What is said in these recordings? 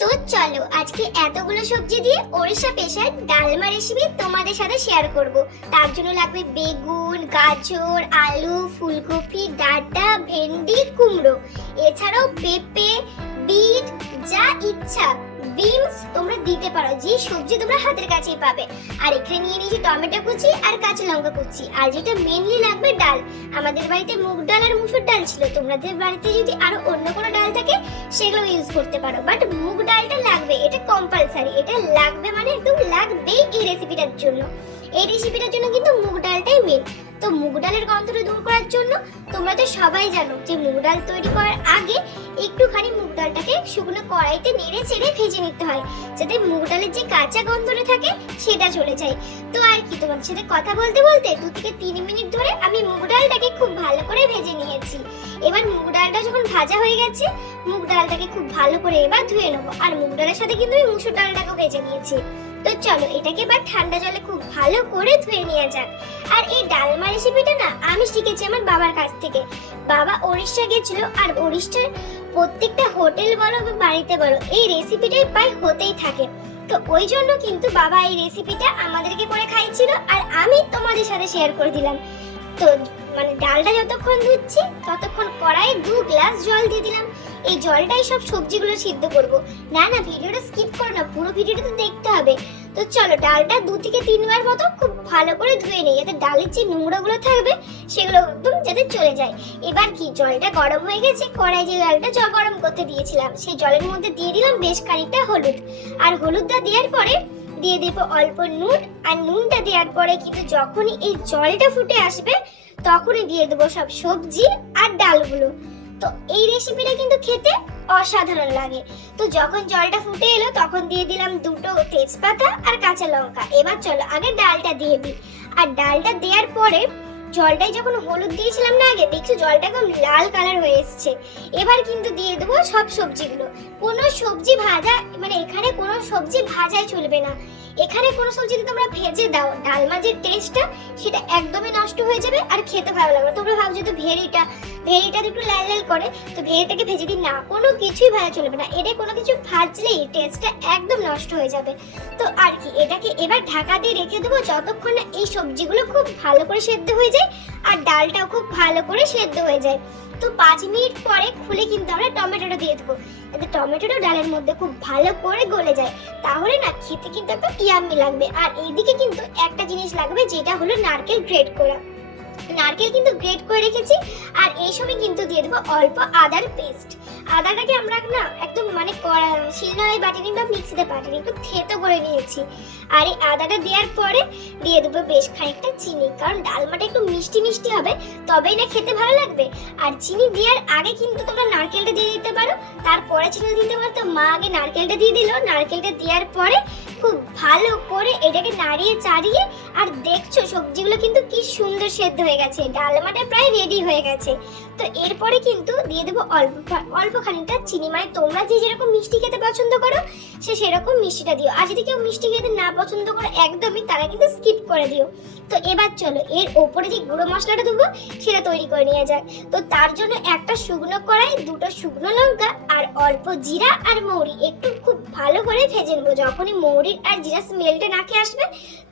তো চলো আজকে এতগুলো সবজি দিয়ে ওড়িশা স্পেশাল ডালমা রেসিপি তোমাদের সাথে শেয়ার করব। তার জন্য লাগবে বেগুন, গাজর, আলু, ফুলকপি, ডাঁটা, ভেন্ডি, কুমড়ো, এছাড়াও পেঁপে, বিট, যা ইচ্ছা বিনস তোমরা দিতে পারো, যে সবজি তোমরা হাতের কাছেই পাবে। আর এখানে নিয়ে নিয়েছি টমেটো কুচি আর কাঁচা লঙ্কা কুচি। আর যেটা মেনলি লাগবে ডাল, আমাদের বাড়িতে মুগ ডাল আর মুসুর ডাল ছিল, তোমাদের বাড়িতে যদি আরো অন্য কোনো ডাল থাকে সেগুলো ইউজ করতে পারো, বাট মুগ ডালটা লাগবে, এটা কম্পালসারি, এটা লাগবে মানে একদম লাগবেই এই রেসিপিটার জন্য। এই রেসিপিটার জন্য কিন্তু মুগ ডালটাই মেন। তো মুগ ডালের গন্ধটা দূর করার জন্য তোমরা তো সবাই জানো যে মুগ ডাল তৈরি করার আগে একটুখানি মুগ ডালটাকে শুকনো কড়াইতে নেড়ে চেড়ে ভেজে নিতে হয়, যাতে মুগ ডালের যে কাঁচা গন্ধটা থাকে সেটা চলে যায়। তো আর কি, তোমাদের সাথে কথা বলতে বলতে 2 থেকে 3 মিনিট ধরে আমি মুগ ডালটাকে খুব ভালো করে ভেজে নিয়েছি। এবার মুগ ডালটা যখন ভাজা হয়ে গেছে, মুগ ডালটাকে খুব ভালো করে এবার ধুয়ে নেবো। আর মুগ ডালের সাথে কিন্তু আমি মুসুর ডালটাকেও ভেজে নিয়েছি। তো চলো এটাকে এবার ঠান্ডা জলে খুব ভালো করে ধুয়ে নেওয়া যাক। আর এই ডালমা রেসিপিটা না আমি শিখেছি আমার বাবার কাছ থেকে। বাবা ওড়িশা গেছিল, আর ওড়িশার প্রত্যেকটা হোটেল বলো বা বাড়িতে বলো এই রেসিপিটাই প্রায় হতেই থাকে। তো ওই জন্য কিন্তু বাবা এই রেসিপিটা আমাদেরকে করে খাইছিল, আর আমি তোমাদের সাথে শেয়ার করে দিলাম। তো মানে ডালটা যতক্ষণ ধুচ্ছি ততক্ষণ কড়াইয়ে 2 গ্লাস জল দিয়ে দিলাম। এই জলটাই সব সবজিগুলো সিদ্ধ করব। না না, ভিডিওটা স্কিপ করো না, পুরো ভিডিওটা তো দেখতে হবে। তো চলো ডালটা 2 থেকে 3 বার মতো খুব ভালো করে ধুয়ে নিই, যাতে ডালের যে নোংরাগুলো থাকবে সেগুলো একদম যাতে চলে যায়। এবার কি, জলটা গরম হয়ে গেছে, কড়াই যে ডালটা জল গরম করতে দিয়েছিলাম সেই জলের মধ্যে দিয়ে দিলাম বেশ খানিকটা হলুদ। আর হলুদটা দেওয়ার পরে দিয়ে দেবো অল্প নুন। আর নুনটা দেওয়ার পরে কিন্তু যখনই এই জলটা ফুটে আসবে তখনই দিয়ে দেবো সব সবজি আর ডালগুলো। তো এই রেসিপিটা কিন্তু খেতে অসাধারণ লাগে। তো যখন জলটা ফুটে এলো তখন দিয়ে দিলাম 2টো তেজপাতা আর কাঁচা লঙ্কা। এবার চলো আগে ডালটা দিয়ে দিই। আর ডালটা দেওয়ার পরে জলটাই যখন হলুদ দিয়েছিলাম না আগে, দেখছো জলটা একদম লাল কালার হয়ে এসছে। এবার কিন্তু দিয়ে দেবো সব সবজিগুলো। কোনো সবজি ভাজা মানে এখানে কোনো সবজি ভাজাই চলবে না। এখানে কোনো সবজি যদি তোমরা ভেজে দাও, ডালমা যে টেস্টটা সেটা একদমই নষ্ট হয়ে যাবে আর খেতে ভালো লাগবে। তোমরা ভাবছো তো ভেড়িটা একটু লাল লাল করে, তো ভেড়িটাকে ভেজে দিই না, কোনো কিছুই ভাজা চলবে না। এটা কোনো কিছু ভাজলেই টেস্টটা একদম নষ্ট হয়ে যাবে। তো আর কি, এটাকে এবার ঢাকা দিয়ে রেখে দেবো যতক্ষণ না এই সবজিগুলো খুব ভালো করে সেদ্ধ হয়ে যায় আর ডালটাও খুব ভালো করে সেদ্ধ হয়ে যায়। তো 5 মিনিট পরে খুলে কিন্তু আমরা টমেটোটা দিয়ে দেবো, যাতে টমেটোটা ডালের মধ্যে খুব ভালো করে গলে যায়। তাহলে না খেতে কিন্তু একটা ইয়াম্মি লাগবে। আর এইদিকে কিন্তু একটা জিনিস লাগবে, যেটা হলো নারকেল গ্রেট করা। নারকেল কিন্তু গ্রেট করে রেখেছি। আর এই সময় কিন্তু দিয়ে দেবো অল্প আদার পেস্ট। আদাটাকে আমরা না একদম মানে শিলনোড়ায় বাটিনি বা মিক্সিতে বাটিনি, একটু থেতো করে নিয়েছি। আর এই আদাটা দেওয়ার পরে দিয়ে দেবো বেশ খানিকটা চিনি, কারণ ডালমাটা একটু মিষ্টি মিষ্টি হবে, তবেই না খেতে ভালো লাগবে। আর চিনি দেওয়ার আগে কিন্তু তোমরা নারকেলটা দিয়ে দিতে পারো, তারপরে চিনি দিতে পারো। তো মা আগে নারকেলটা দিয়ে দিল, নারকেলটা দেওয়ার পরে খুব ভালো করে এটাকে নাড়িয়ে চাড়িয়ে, আর দেখছো সবজিগুলো কিন্তু কি সুন্দর সেদ্ধ হয়ে গেছে, ডালমাটা প্রায় রেডি হয়ে গেছে। তো এরপরে কিন্তু দিয়ে দেবো অল্প খানিকটা চিনি, মানে তোমরা যে যেরকম মিষ্টি খেতে পছন্দ করো সেরকম মিষ্টিটা দিও। আর যদি কেউ মিষ্টি খেতে না পছন্দ করো একদমই, তারা কিন্তু স্কিপ করে দিও। তো এবার চলো এর ওপরে যে গুঁড়ো মশলাটা দেবো সেটা তৈরি করে নিয়ে যাক। তো তার জন্য একটা শুকনো কড়াই, 2টো শুকনো লঙ্কা আর অল্প জিরা আর মৌরি একটু খুব ভালো করে ভেজে নেবো। যখনই মৌরির আর জিরা স্মেলটা নাকে আসবে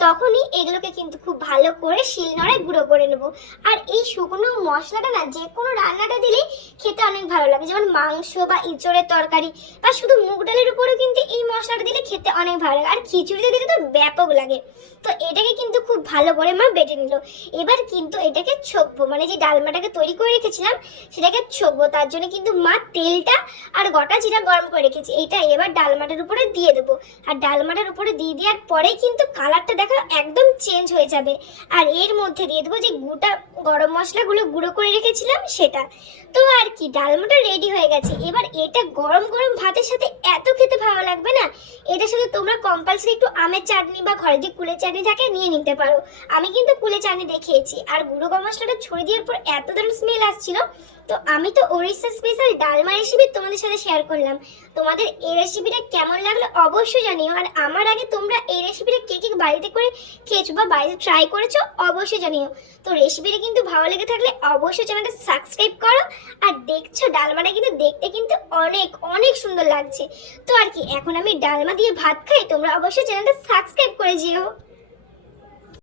তখনই এগুলোকে কিন্তু খুব ভালো করে শিলনোড়ায় গুঁড়ো করে নেবো। আর এই শুকনো মশলাটা না যে কোনো রান্নাটা দিলেই খেতে অনেক ভালো লাগে, যেমন মাংস বা ইঁচড়ের তরকারি বা শুধু মুগ ডালের উপরেও কিন্তু এই মশলাটা দিলে খেতে অনেক ভালো লাগে। আর খিচুড়িতে দিলে তো ব্যাপক লাগে। তো এটাকে কিন্তু খুব ভালো করে মা বেটে নিল। এবার কিন্তু এটাকে ছকবো, মানে যে ডালমাটাকে তৈরি করে রেখেছিলাম সেটাকে ছকবো। তার জন্য কিন্তু মা তেলটা আর গোটা জিরা গরম করে রেখেছি, এইটা এবার ডালমাটার উপরে দিয়ে দেবো। আর ডালমাটার উপরে দিয়ে দেওয়ার পরে কিন্তু কালারটা দেখো একদম চেঞ্জ হয়ে যাবে। আর এর মধ্যে দিয়ে দেবো যে গোটা গরম মশলাগুলো গুঁড়ো করে রেখেছিলাম সেটা। তো আর কি, ডালমাটা রেডি হয়ে গেছে। এবার এটা গরম গরম ভাতের সাথে এত খেতে ভালো লাগবে না, এটার সাথে তোমরা কম্পালসারি একটু আমের চাটনি বা ঘরে যে কুলের চাটনি থাকে নিয়ে নিতে পারো। আমি কিন্তু কুলের চাটনি দিয়ে খেয়েছি। আর গুঁড়ো গরম মশলাটা ছড়িয়ে দেওয়ার পর এত দারুণ স্মেল আসছিল। তো আমি তো ওড়িশা স্পেশাল ডালমা রেসিপি তোমাদের সাথে শেয়ার করলাম। তোমাদের এই রেসিপিটা কেমন লাগলো অবশ্যই জানিও। আর আমার আগে তোমরা এই রেসিপিটা কে কে বাড়িতে করে খেয়েছো বা বাড়িতে ট্রাই করেছো অবশ্যই জানিও। তো রেসিপিটা কিন্তু ভালো লেগে থাকলে অবশ্যই চ্যানেলটা সাবস্ক্রাইব করো। আর দেখছো ডালমাটা কিন্তু দেখতে কিন্তু অনেক অনেক সুন্দর লাগছে। তো আর কি, এখন আমি ডালমা দিয়ে ভাত খাই, তোমরা অবশ্যই চ্যানেলটা সাবস্ক্রাইব করে যেও।